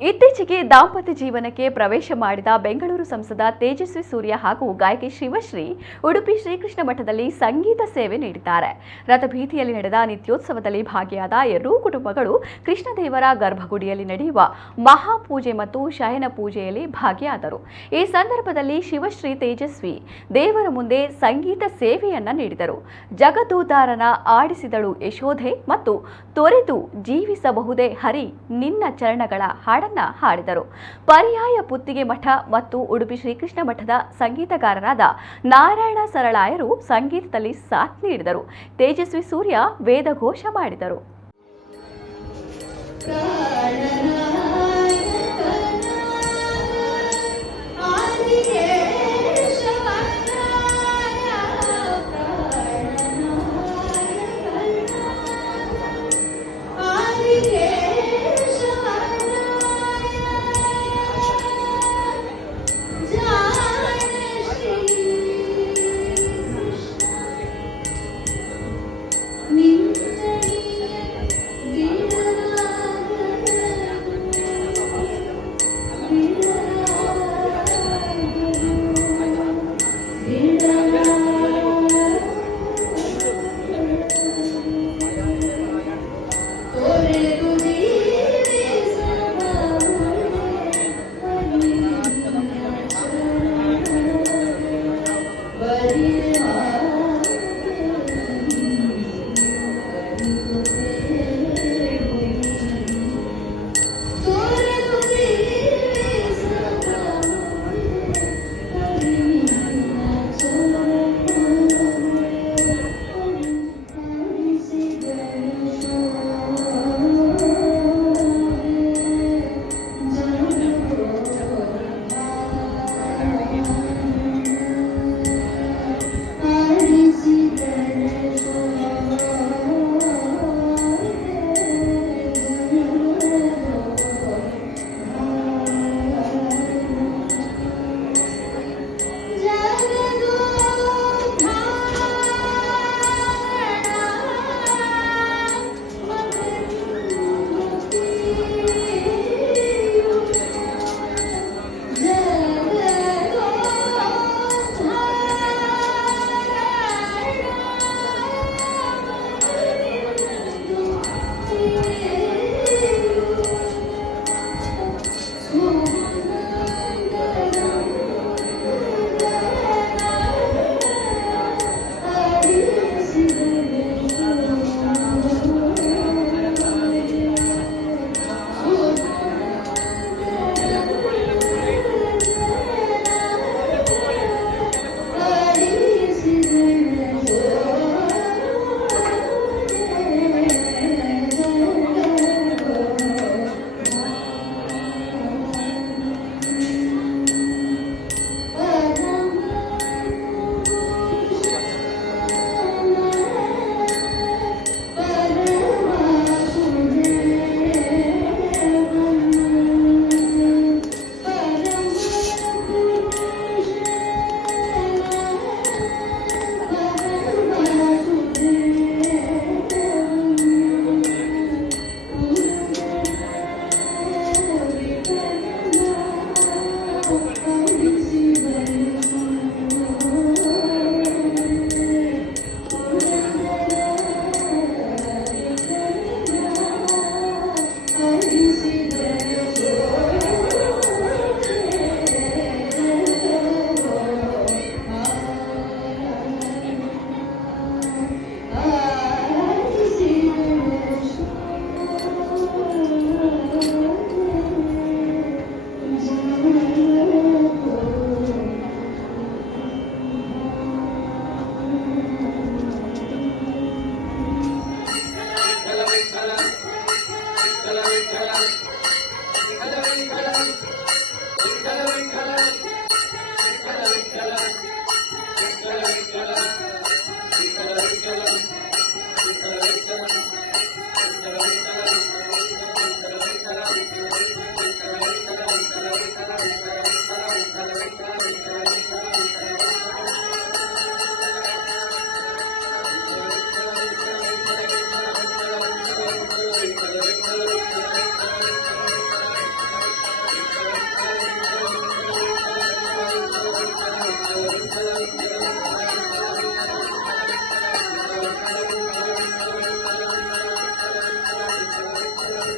ಇತ್ತೀಚೆಗೆ ದಾಂಪತ್ಯ ಜೀವನಕ್ಕೆ ಪ್ರವೇಶ ಮಾಡಿದ ಬೆಂಗಳೂರು ಸಂಸದ ತೇಜಸ್ವಿ ಸೂರ್ಯ ಹಾಗೂ ಗಾಯಕಿ ಶಿವಶ್ರೀ ಉಡುಪಿ ಶ್ರೀಕೃಷ್ಣ ಮಠದಲ್ಲಿ ಸಂಗೀತ ಸೇವೆ ನೀಡಿದ್ದಾರೆ. ರಥಬೀದಿಯಲ್ಲಿ ನಡೆದ ನಿತ್ಯೋತ್ಸವದಲ್ಲಿ ಭಾಗಿಯಾದ ಎರಡೂ ಕುಟುಂಬಗಳು ಕೃಷ್ಣದೇವರ ಗರ್ಭಗುಡಿಯಲ್ಲಿ ನಡೆಯುವ ಮಹಾಪೂಜೆ ಮತ್ತು ಶಯನ ಪೂಜೆಯಲ್ಲಿ ಭಾಗಿಯಾದರು. ಈ ಸಂದರ್ಭದಲ್ಲಿ ಶಿವಶ್ರೀ ತೇಜಸ್ವಿ ದೇವರ ಮುಂದೆ ಸಂಗೀತ ಸೇವೆಯನ್ನ ನೀಡಿದರು. ಜಗದೋದ್ಧಾರನ ಆಡಿಸಿದಳು ಯಶೋಧೆ ಮತ್ತು ತೊರೆದು ಜೀವಿಸಬಹುದೇ ಹರಿ ನಿನ್ನ ಚರಣಗಳ ಹಾಡನ್ನ ಹಾಡಿದರು. ಪರ್ಯಾಯ ಪುತ್ತಿಗೆ ಮಠ ಮತ್ತು ಉಡುಪಿ ಶ್ರೀಕೃಷ್ಣ ಮಠದ ಸಂಗೀತಗಾರರಾದ ನಾರಾಯಣ ಸರಳಾಯರು ಸಂಗೀತದಲ್ಲಿ ಸಾಥ್ ನೀಡಿದರು. ತೇಜಸ್ವಿ ಸೂರ್ಯ ವೇದಘೋಷ ಮಾಡಿದರು.